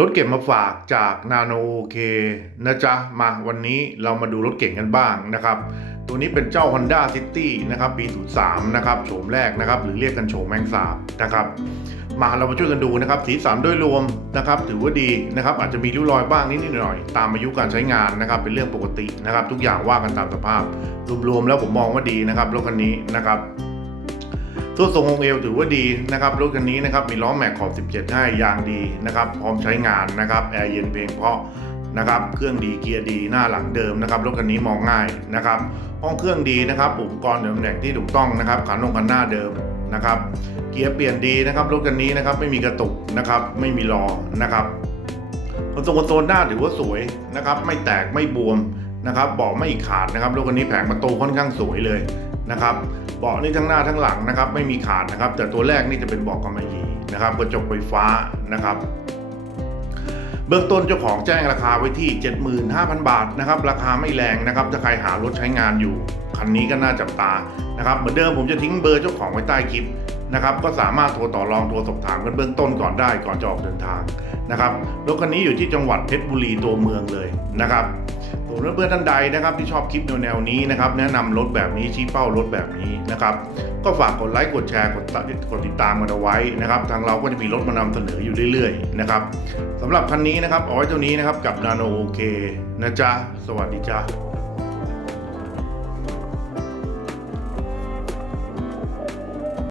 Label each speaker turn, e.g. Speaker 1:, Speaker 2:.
Speaker 1: รถเก็บมาฝากจากนาโนโอเคนะจ๊ะ มาวันนี้เรามาดูรถเก่งกันบ้างนะครับ ตัวนี้เป็นเจ้า Honda City นะครับปี 03 นะครับโฉมแรกนะครับ หรือเรียกกันโฉมแมงสาบนะครับ มาเรามาช่วยกันดูนะครับ สีสันโดยรวมนะครับ ถือว่าดีนะครับ อาจจะมีริ้วรอยบ้างนิดหน่อยๆตามอายุการใช้งานนะครับ เป็นเรื่องปกตินะครับ ทุกอย่างว่ากันตามสภาพ รวมๆแล้วผมมองว่าดีนะครับรถคันนี้นะครับ ส่วนทรงองเอวถือว่าดีนะครับรถคันนี้นะครับมีล้อแม็กขอบ 17ให้ยางดีนะครับพร้อมใช้งานนะครับแอร์เย็นเพลงเพราะนะครับเครื่องดีเกียร์ดีหน้าหลังเดิมนะครับรถคันนี้มองง่ายนะครับห้องเครื่องดีนะครับอุปกรณ์ตำแหน่งที่ถูกต้องนะครับขันลงกันหน้าเดิมนะครับเกียร์เปลี่ยนดีนะครับรถคันนี้นะครับไม่มีกระตุกนะครับไม่มีล้อนะครับคอนโซลคอนโซลหน้าถือว่าสวยนะครับไม่แตกไม่บวมนะครับบาะไม่ขาดนะครับรถคันนี้แผงประตูค่อนข้างสวยเลย นะครับเบาะนี่ทั้งหน้าทั้งหลังนะครับไม่มีขาดนะครับ แต่ตัวแรกนี่จะเป็นเบาะกำมะหยี่นะครับกระจกไฟฟ้านะครับเบื้องต้นเจ้าของแจ้งราคาไว้ที่ 75,000 บาทนะครับราคาไม่แรงนะครับถ้าใครหารถใช้งานอยู่คันนี้ก็น่าจับตานะครับเหมือนเดิมผมจะทิ้งเบอร์เจ้าของไว้ใต้คลิปนะครับก็สามารถโทรต่อรองโทรสอบถามกันเบื้องต้นก่อนได้ก่อนจะออกเดินทางนะครับรถคันนี้อยู่ที่จังหวัดเพชรบุรีตัวเมืองเลยนะครับ ผมเพื่อนๆท่านใดนะครับที่ชอบคลิปแนวๆนี้นะครับแนะนำรถแบบนี้ชี้เป้ารถแบบนี้นะครับก็ฝากกดไลค์กดแชร์กดติดกดติดตามกันเอาไว้นะครับทางเราก็จะมีรถมานำเสนออยู่เรื่อยๆนะครับสำหรับคันนี้นะครับเอาไว้เท่านี้นะครับกับนาโนโอเคนะจ๊ะสวัสดีจ้า